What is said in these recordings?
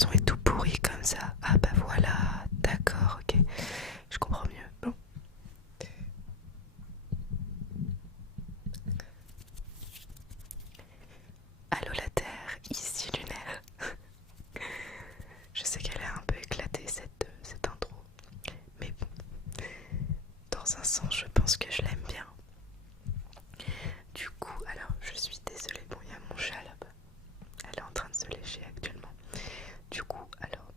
son est tout pourri comme ça. Ah bah voilà, d'accord, ok, je comprends mieux. Bon. Allô la Terre, ici Lunaire. Je sais qu'elle est un peu éclatée cette intro, mais bon, dans un sens je pense que je l'aime bien. Du coup, alors je suis désolée, bon il y a mon chat là-bas, elle est en train de se lécher actuellement. Du coup, alors,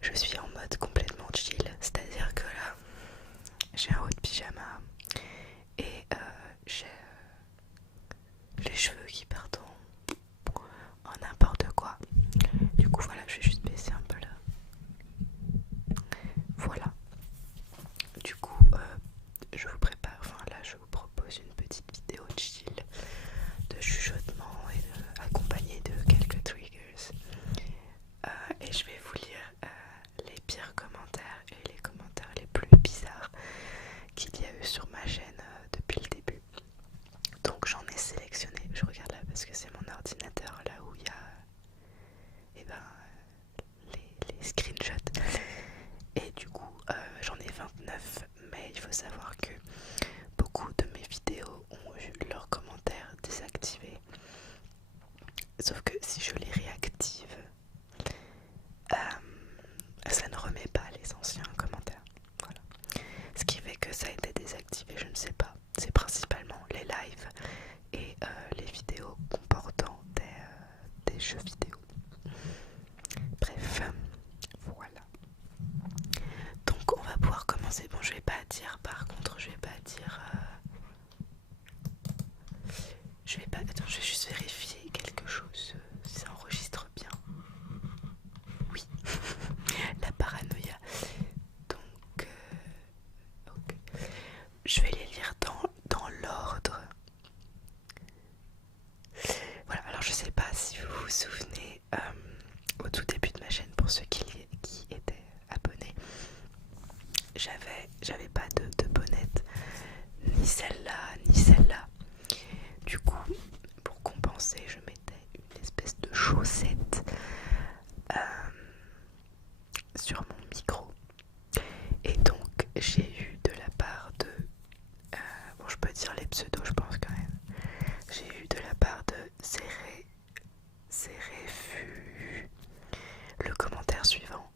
je suis en mode complètement chill, c'est-à-dire que là, j'ai un haut de pyjama et j'ai les cheveux qui partent en n'importe quoi. Du coup, voilà, je vais juste baisser un peu là. Voilà. Du coup, je vous prépare, enfin là, je vous propose une petite vidéo chill de chuchotement et accompagnée de quelques triggers. Et je vais vous lire les pires commentaires et les commentaires les plus bizarres qu'il y a eu sur ma chaîne depuis le début. Donc j'en ai sélectionné, je regarde là parce que c'est mon ordinateur là où il y a les screenshots. Et du coup j'en ai 29, mais il faut savoir que beaucoup de mes vidéos ont eu leurs commentaires désactivés. Sauf que si je les réactive, ça ne remet pas les anciens commentaires. Voilà. Ce qui fait que ça a été désactivé, je ne sais pas. C'est principalement les lives et les vidéos comportant des jeux vidéo. Bref, voilà. Donc on va pouvoir commencer. Bon, je vais pas dire, par contre, je vais pas dire. Je vais pas. Attends, je vais juste vérifier quelque chose. Si ça enregistre bien. Oui, la paranoïa. Donc, ok. Je vais les lire dans l'ordre. Voilà, alors je sais pas si vous vous souvenez, au tout début de ma chaîne, pour ceux qui étaient abonnés, j'avais pas de bonnette, ni celle-là, ni celle-là. Du coup, pour compenser, je mettais une espèce de chaussette sur mon micro. Et donc, j'ai eu de la part de... bon, je peux dire les pseudos, je pense quand même. J'ai eu de la part de Céréfu le commentaire suivant.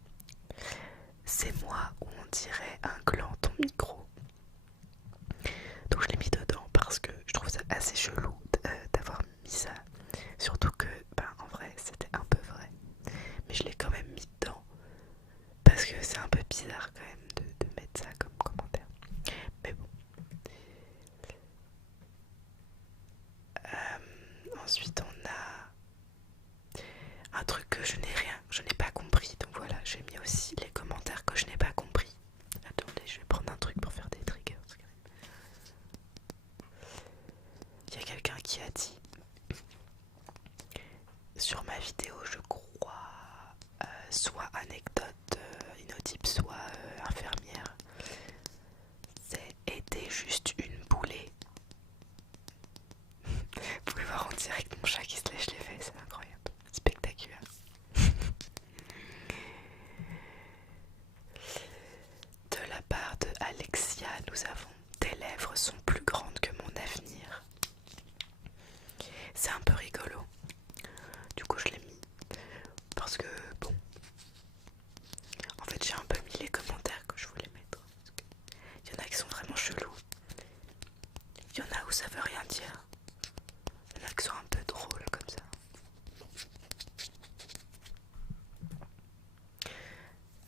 C'est moi où on dirait un gland ton micro. Donc je l'ai mis dedans parce que je trouve ça assez chelou d'avoir mis ça. Surtout que, ben, en vrai, c'était un peu vrai. Mais je l'ai quand même mis dedans parce que c'est un peu bizarre quand même de mettre ça comme commentaire. Mais bon. Ensuite on a un truc que je n'ai pas compris. Donc voilà, j'ai mis aussi les commentaires que je n'ai pas compris. Attendez, je vais prendre un truc pour faire des triggers. Il y a quelqu'un qui a dit sur ma vidéo, je crois, soit anecdote inaudible, soit infirmière. Était juste une boulée. Vous pouvez voir en direct mon chat qui se lèche les fesses, c'est incroyable, spectaculaire. De la part de Alexia, nous avons: tes lèvres sont plus grandes que mon avenir. C'est un peu rigolo. Du coup, je l'ai mis parce que, bon, en fait, j'ai un peu mis les commentaires que je voulais mettre. Il y en a qui sont vraiment chelous. Il y en a où ça veut rien dire. Il y en a qui sont un peu drôles comme ça.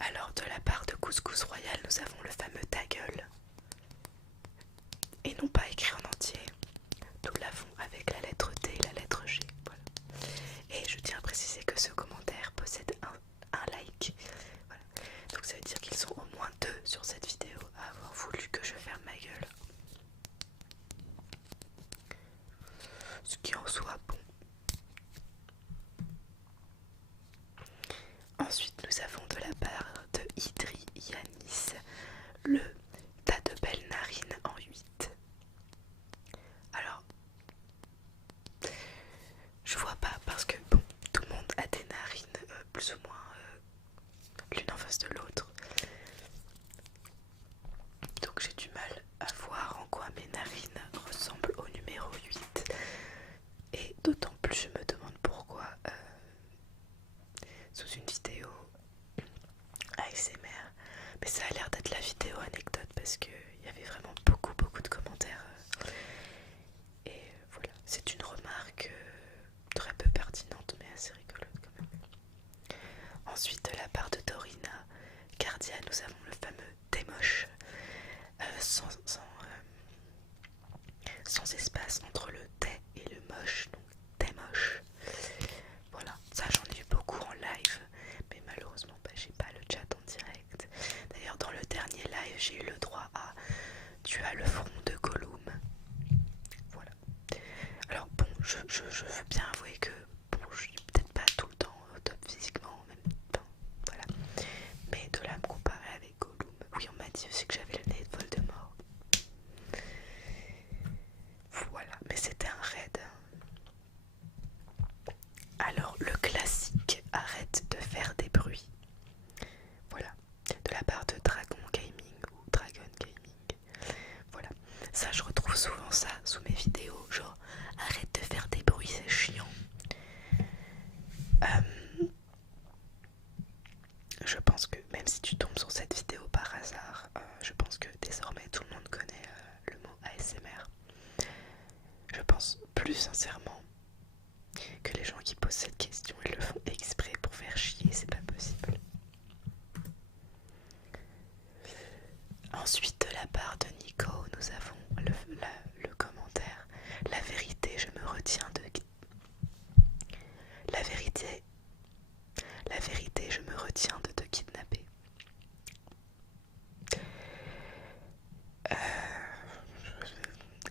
Alors, de la part de Couscous Royal, nous avons le fameux ta gueule. Et non pas écrit en entier. Nous l'avons avec la lettre T et la lettre G. Voilà. Et je tiens à préciser que ce commentaire possède un like. Voilà. Donc ça veut dire qu'ils sont au moins deux sur cette vidéo à avoir voulu que je ferme ma gueule. parce qu'il y avait vraiment beaucoup de commentaires. Et voilà, c'est une remarque très peu pertinente mais assez rigolote quand même. Ensuite, de la part de Dorina Cardia, nous avons le fameux thé moche, sans espace entre le thé et le moche, donc thé moche. Voilà, ça j'en ai eu beaucoup en live, mais malheureusement j'ai pas le chat en direct. D'ailleurs dans le dernier live j'ai eu le droit à tu as le front de Gollum. Voilà. Alors bon, je veux bien avouer que bon, je suis peut-être pas tout le temps au top physiquement, même temps, voilà. Mais de là me comparer avec Gollum, oui on m'a dit aussi que j'avais le nez de Voldemort. Voilà, mais c'était un raid. Alors le classique, arrête de faire des bruits. Voilà, de la part de Dragon Gaming ou Dragon Gaming. Voilà, ça je retrouve souvent ça sous mes vidéos, genre arrête de faire des bruits, c'est chiant. Je pense que même si tu tombes sur cette vidéo par hasard, je pense que désormais tout le monde connaît le mot ASMR. Je pense plus sincèrement que les gens qui posent cette question, ils le font exprès pour faire chier, c'est pas possible. Ensuite, de la part de Nico, nous avons le commentaire. La vérité, je me retiens de... La vérité, je me retiens de te kidnapper.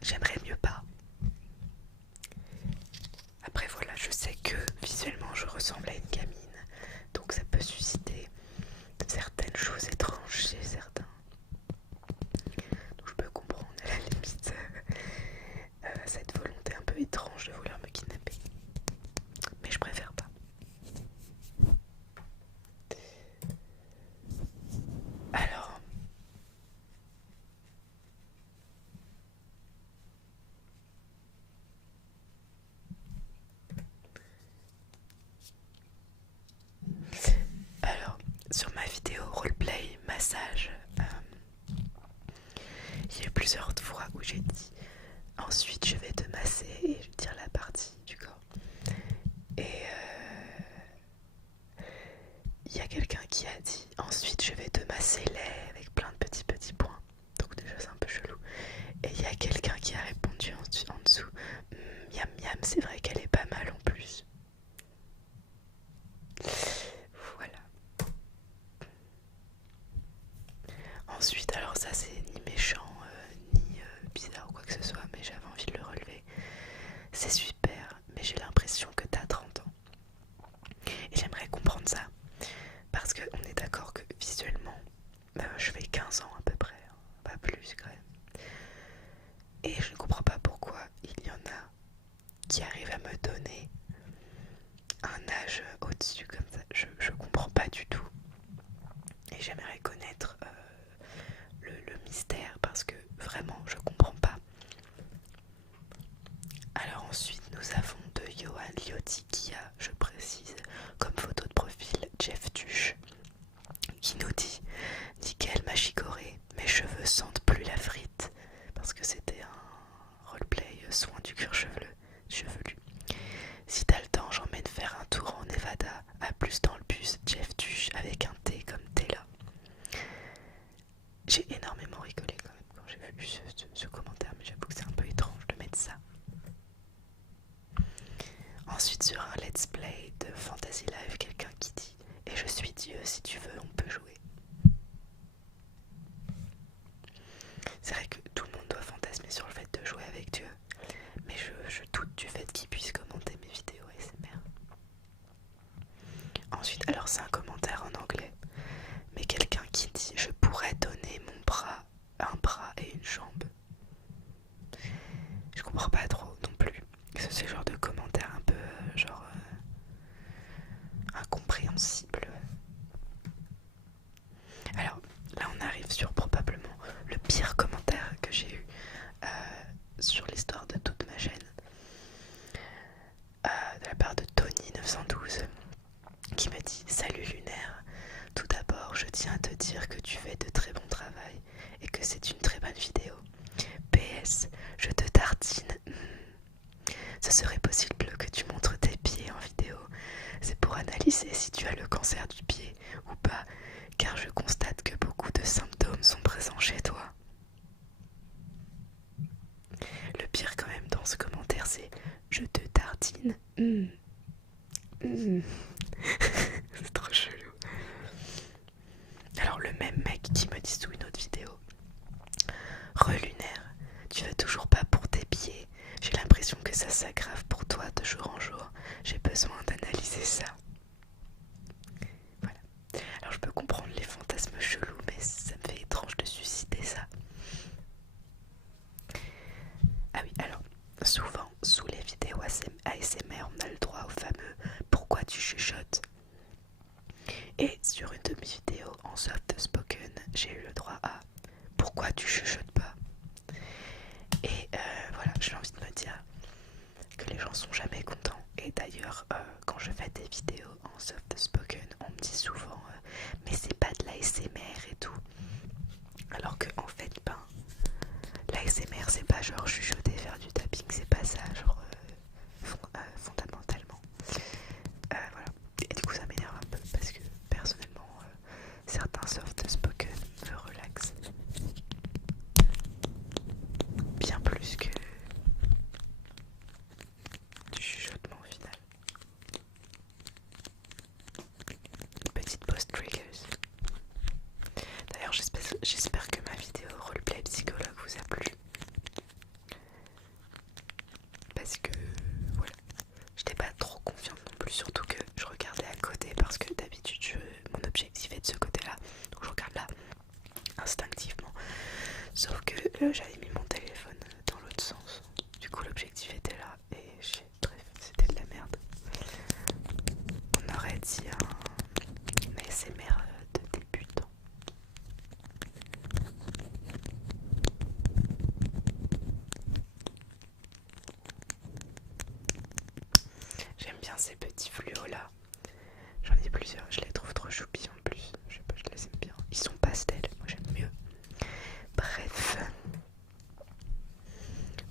J'aimerais mieux pas. Après voilà, je sais que visuellement je ressemble à une gamine, donc ça peut susciter certaines choses étranges chez certains. Donc je peux comprendre à la limite cette volonté un peu étrange de vouloir me kidnapper. Mais je préfère pas. Alors... sur ma vidéo roleplay massage, il y a eu plusieurs fois où j'ai dit ensuite je vais te masser et je tire la partie du corps. Et il y a quelqu'un qui a dit ensuite je vais te masser les avec plein de petits points. Donc déjà c'est un peu chelou. Et il y a quelqu'un qui a répondu en dessous miam miam, c'est vrai qu'elle est pas mal en plus. Voilà. Ensuite, alors ça c'est ni méchant, ni bizarre ou quoi que ce soit, mais j'avais envie de le relever. C'est super, mais j'ai l'impression que t'as 30 ans. Et j'aimerais comprendre ça, parce qu'on est d'accord que visuellement, je fais 15 ans à peu près, hein, pas plus quand même. Et je ne comprends pas pourquoi il y en a qui arrivent à me donner un âge au-dessus comme ça. Je comprends pas du tout. Et j'aimerais connaître le mystère parce que vraiment je comprends pas. Alors ensuite nous avons de Johan Liotti qui a, je précise, comme photo de profil Jeff Tuche, qui nous dit nickel ma chicorée, mes cheveux sentent plus la frite, parce que c'était un roleplay soin du cuir chevelu. Si t'as le temps, j'emmène faire un tour en Nevada, à plus dans le bus, Jeff Tuche avec un thé comme thé là. J'ai énormément rigolé quand même quand j'ai vu ce commentaire, mais j'avoue que c'est un peu étrange de mettre ça. Ensuite sur un let's play de Fantasy Live, quelqu'un qui dit « Et je suis Dieu, si tu veux, on peut jouer ». C'est vrai que tout le monde doit fantasmer sur le fait de jouer avec Dieu, mais je doute du fait qu'il puisse commenter mes vidéos ASMR. Ensuite, alors c'est un commentaire en anglais, mais quelqu'un qui dit « Je pourrais donner mon bras, un bras et une jambe ». Je comprends pas trop non plus. C'est le genre de commentaire un peu incompréhensible. Alors là on arrive sur probablement le pire commentaire que j'ai eu sur l'histoire de toute ma chaîne, de la part de Tony912 qui me dit « Salut analyser si tu as le cancer du pied ou pas, car je constate que beaucoup de symptômes sont présents chez toi. Le pire quand même dans ce commentaire, c'est je te tartine. C'est trop chelou. Alors le même mec qui me dit sous une autre vidéo, Relunaire, tu veux toujours pas pour tes pieds. J'ai l'impression que ça s'aggrave pour toi de jour en jour. J'ai besoin d'analyser ça. Voilà. Alors je peux comprendre les fantasmes chelous, mais ça me fait étrange de susciter ça. Ah oui, alors, souvent, sous les vidéos ASMR, on a le droit au fameux « Pourquoi tu chuchotes ?» Et sur une de mes vidéos en soft spoken, j'ai eu le droit à « Pourquoi tu chuchotes pas ?» Et voilà, j'ai envie de me dire que les gens sont jamais contents. Et d'ailleurs, quand je fais des vidéos en soft spoken, on me dit souvent mais c'est pas de l'ASMR et tout. Alors que en fait, l'ASMR c'est pas genre chuchoter, faire du tapping, c'est pas ça, genre fondamentalement. Voilà. Et du coup ça m'énerve un peu parce que personnellement certains soft spoken me relaxent bien plus que du chuchotement au final. Petite pause triggers. D'ailleurs j'espère que ma vidéo roleplay psychologue vous a plu. Parce que voilà, j'étais pas trop confiante non plus, surtout que je regardais à côté parce que d'habitude mon objectif est de ce côté là, donc je regarde là instinctivement, sauf que j'avais mis mon téléphone dans l'autre sens, du coup l'objectif était là et bref, c'était de la merde. On aurait dit un ASMR de débutant. J'aime bien ces petits fluos là. J'en ai plusieurs, je les trouve trop choupis en plus. Je sais pas, je les aime bien. Ils sont pastels, moi j'aime mieux. Bref.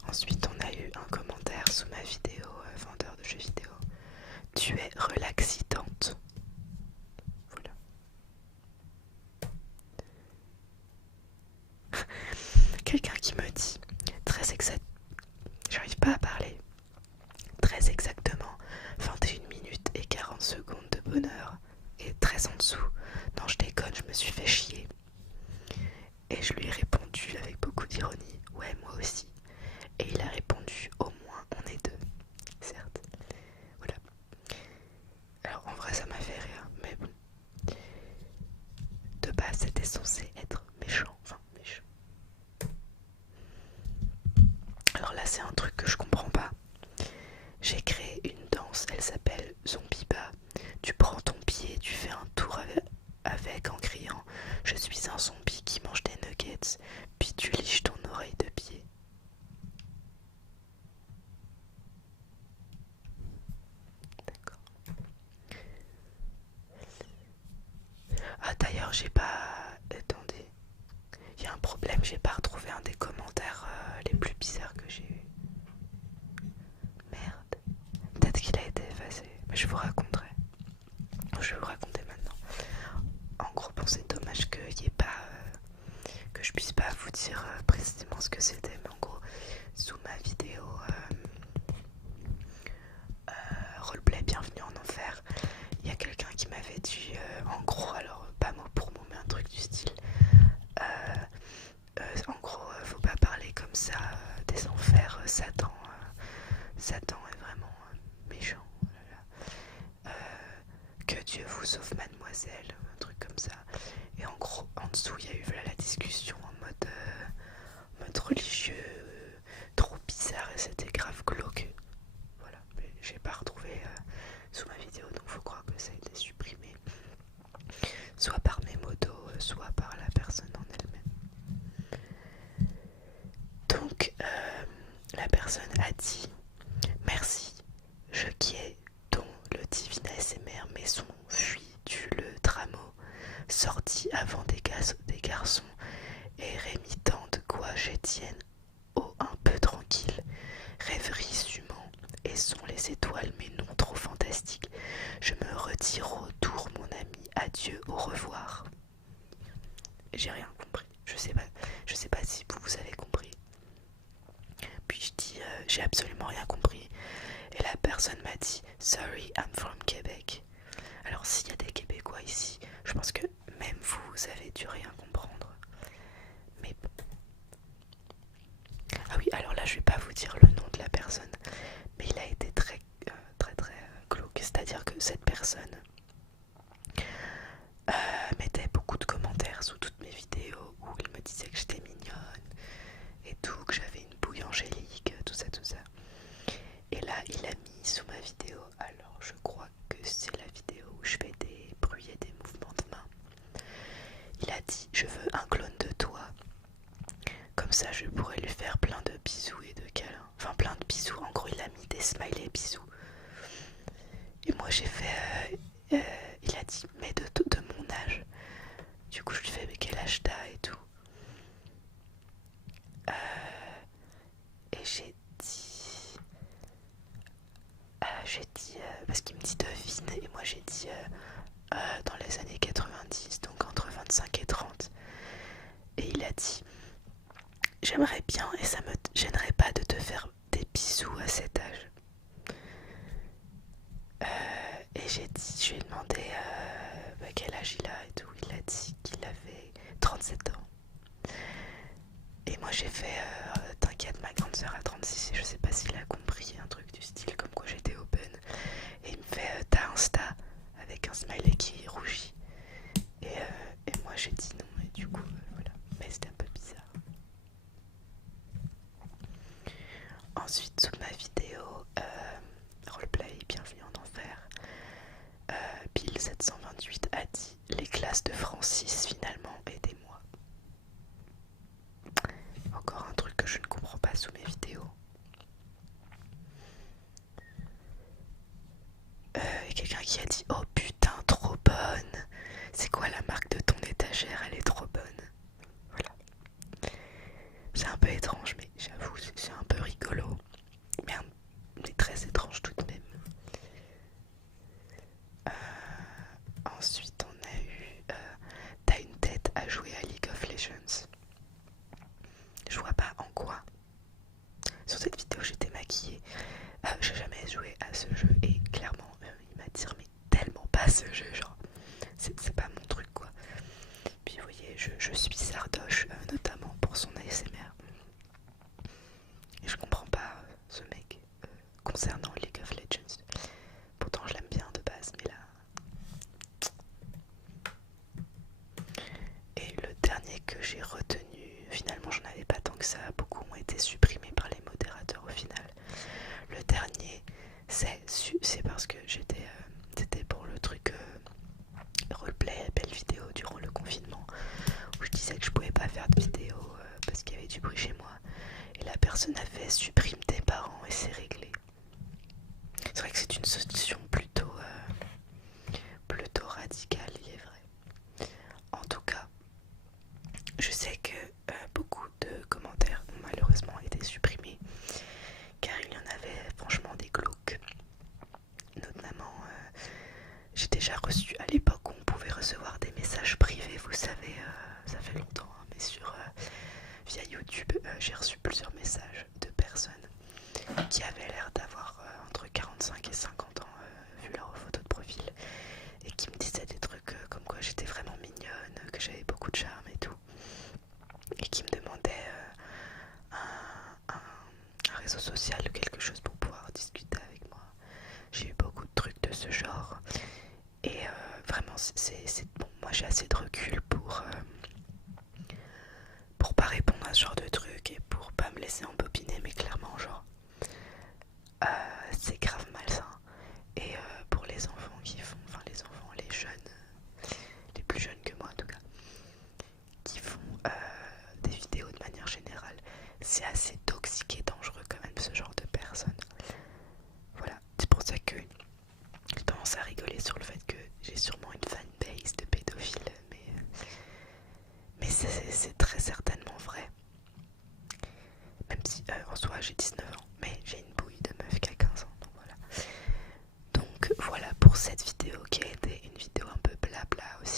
Ensuite, on a eu un commentaire sous ma vidéo vendeur de jeux vidéo. Tu es relaxitante. Voilà. Quelqu'un qui me dit très exact. J'arrive pas à parler. Très exactement 21 minutes et 40 secondes de bonheur. Et très en dessous. Non, je déconne, je me suis fait chier. Et je lui ai répondu avec beaucoup d'ironie. Ouais, moi aussi. Et il a répondu au moins on est deux. Certes. Voilà. Alors en vrai ça m'a fait rire. Mais bon. De base c'était censé être méchant. Enfin méchant. Alors là c'est un truc que je comprends pas. J'ai créé une danse, elle s'appelle Zombiba. Tu prends ton pied, tu fais un tour avec en criant je suis un zombie qui mange des nuggets, puis tu liches ton oreille de pied. D'accord. Ah d'ailleurs j'ai pas... Attendez. Il y a un problème, j'ai pas retrouvé un des commentaires les plus bizarres que j'ai eu. Merde. Peut-être qu'il a été effacé. Mais je vous raconterai. Je vais vous raconter maintenant. En gros, bon, c'est dommage qu'il n'y ait pas... que je puisse pas vous dire précisément ce que c'était. Mais en gros, sous ma vidéo roleplay Bienvenue en Enfer, il y a quelqu'un qui m'avait dit, en gros, alors pas mot pour mot, mais un truc du style... en gros, faut pas parler comme ça des enfers. Satan est vraiment méchant. Oh là là. Que Dieu vous sauve, mademoiselle, un truc comme ça. Et en gros, en dessous, il y a eu voilà, la discussion en mode religieux, trop bizarre, et c'était grave glauque. Voilà, mais j'ai pas retrouvé sous ma vidéo, donc faut croire que ça a été supprimé, soit par mes motos, soit par la personne en elle-même. Donc la personne a dit merci, je quiais dont le divin ASMR maison fuit du le trameau, sorti avant des garçons et rémitant de quoi j'étienne oh un peu tranquille, rêverie sumant et sont les étoiles mais non trop fantastiques, je me retire adieu, au revoir. J'ai rien compris. Je sais pas si vous avez compris. Puis je dis j'ai absolument rien compris. Et la personne m'a dit sorry, I'm from Québec. Alors s'il y a des Québécois ici, je pense que même vous avez dû rien comprendre. Mais ah oui, alors là je vais pas vous dire le nom de la personne, mais il a été très glauque. C'est-à-dire que cette personne mettait beaucoup de commentaires sous toutes mes vidéos où il me disait que j'étais mignonne et tout, que j'avais une bouille angélique, tout ça. Et là, il a mis sous ma vidéo, alors je crois que c'est la vidéo où je fais des bruits et des mouvements de main. Il a dit je veux un clone de toi, comme ça je pourrais lui faire plein de bisous et de câlins. Enfin plein de bisous, en gros il a mis des smileys bisous. Et moi j'ai fait, il a dit mais de mon âge. Du coup je lui fais mais quel âge t'as et tout. Et j'ai dit, parce qu'il me dit devine, et moi j'ai dit dans les années 90, donc entre 25 et 30. Et il a dit j'aimerais bien et ça me gênerait pas de te faire des bisous à cet âge. Et je lui ai demandé quel âge il a et tout. Il a dit qu'il avait 37 ans. Et moi j'ai fait t'inquiète, ma grande sœur a 36 et je sais pas s'il a compris un truc du style comme quoi j'étais open. Et il me fait t'as Insta avec un smiley qui rougit. Et moi j'ai dit non et du coup voilà. Mais c'était un peu bizarre. Ensuite sous ma vidéo roleplay bienvenue en enfer, Bill 728 a dit les classes de Francis finalement aidez-moi. Encore un truc que je ne comprends pas sous mes vidéos. Et quelqu'un qui a dit oh putain trop bonne. C'est quoi la marque de ton étagère, elle est trop bonne. Voilà. C'est un peu étrange mais j'avoue c'est un peu rigolo. Mais très étrange tout de même. Ensuite on a eu t'as une tête à jouer à League of Legends. Je vois pas en quoi. Sur cette vidéo j'étais maquillée. J'ai jamais joué à ce jeu et clairement il m'attire mais tellement pas ce jeu, genre c'est pas mon truc quoi. Puis vous voyez je suis Sardoche notamment pour son ASMR. Et je comprends pas ce mec concernant League of Legends. Pourtant je l'aime bien de base mais là. Et le dernier que j'ai retenu, finalement j'en avais pas tant que ça, beaucoup ont été supprimés par les modérateurs au final. Le dernier c'est parce que c'était pour le truc roleplay, belle vidéo durant le confinement où je disais que je pouvais pas faire de vidéo parce qu'il y avait du bruit chez moi. Et la personne a fait supprime tes parents et c'est réglé. C'est vrai que c'est une solution plutôt radicale, il est vrai. En tout cas, je sais que beaucoup de commentaires ont malheureusement été supprimés car il y en avait franchement des glauques. Notamment, j'ai déjà reçu à l'époque où on pouvait recevoir des messages privés, vous savez, ça fait longtemps, hein, mais via YouTube, j'ai reçu plusieurs messages de personnes qui avaient l'air d'avoir entre 45 et 50 ans vu leur photo de profil et qui me disaient des trucs comme quoi j'étais vraiment mignonne, que j'avais beaucoup de charme et tout, et qui me demandaient un réseau social ou quelque chose pour pouvoir discuter avec moi. J'ai eu beaucoup de trucs de ce genre et vraiment c'est bon, moi j'ai assez de recul pour pas répondre à ce genre de trucs et pour pas me laisser embobiner, mais clairement genre c'est grave malsain. Et pour les enfants qui font, enfin les enfants, les jeunes, les plus jeunes que moi en tout cas, qui font des vidéos de manière générale, c'est assez toxique et dangereux quand même ce genre de personnes. Voilà, c'est pour ça que j'ai tendance à rigoler sur le fait que j'ai sûrement une fanbase de pédophiles, mais c'est très certainement vrai. Même si en soi j'ai 19 ans, mais j'ai une bouille de meuf qui a 15 ans, donc voilà. Donc voilà pour cette vidéo qui a été une vidéo un peu blabla aussi.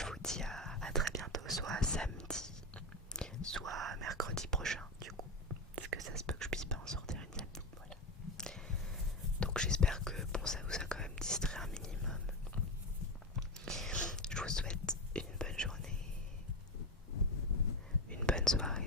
je vous dis à très bientôt, soit samedi, soit mercredi prochain du coup. Parce que ça se peut que je puisse pas en sortir une samedi. Voilà. Donc j'espère que bon, ça vous a quand même distrait un minimum. Je vous souhaite une bonne journée, une bonne soirée.